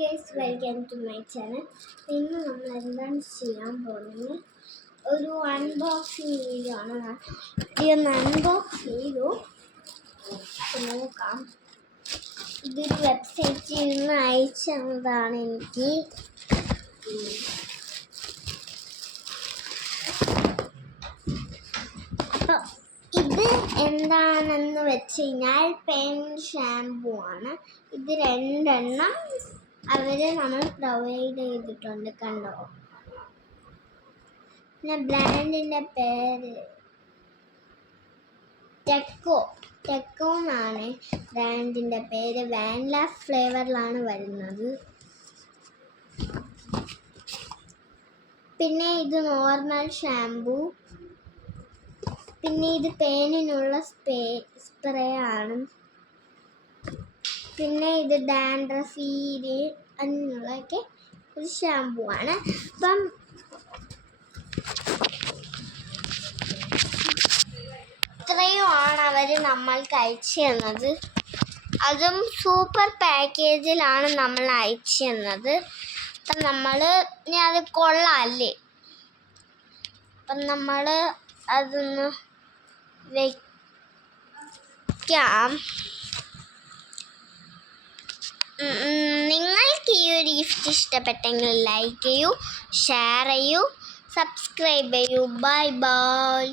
Welcome to my channel. ഇന്ന് നമ്മൾ എന്താണ് ചെയ്യാൻ പോകുന്നത്, ഒരു അൺബോക്സിങ് വീഡിയോ ആണ്. ഇതൊന്ന് അൺബോക്സ് ചെയ്തു നോക്കാം. ഇതൊരു വെബ്സൈറ്റിൽ നിന്ന് അയച്ചു തന്നതാണ് എനിക്ക്. അപ്പോൾ ഇത് എന്താണെന്ന് വെച്ച് കഴിഞ്ഞാൽ പെൻ ഷാമ്പു ആണ്. ഇത് 2 എണ്ണം നമ്മൾ പ്രൊവൈഡ് ചെയ്തിട്ടുണ്ട്, കണ്ടോ. പിന്നെ ബ്രാൻഡിൻ്റെ പേര് ടെക്കോ എന്നാണ് ബ്രാൻഡിൻ്റെ പേര്. വാനില ഫ്ലേവറിലാണ് വരുന്നത്. പിന്നെ ഇത് നോർമൽ ഷാമ്പു. പിന്നെ ഇത് പേനിനുള്ള സ്പ്രേ ആണ്. പിന്നെ ഇത് ഡാൻഡ്രഫ് അതിനുള്ളൊക്കെ ഒരു ഷാമ്പു ആണ്. അപ്പം ഇത്രയുമാണ് അവർ നമ്മൾക്ക് അയച്ചു തന്നത്. അതും സൂപ്പർ പാക്കേജിലാണ് നമ്മൾ അയച്ചു തന്നത്. അപ്പം അത് കൊള്ളാമല്ലേ. അപ്പം നമ്മൾ അതൊന്ന് വയ്ക്കാം. നിങ്ങൾക്ക് ഈ ഒരു ഗിഫ്റ്റ് ഇഷ്ടപ്പെട്ടെങ്കിൽ ലൈക്ക് ചെയ്യൂ, ഷെയർ ചെയ്യൂ, സബ്സ്ക്രൈബ് ചെയ്യൂ. Bye bye.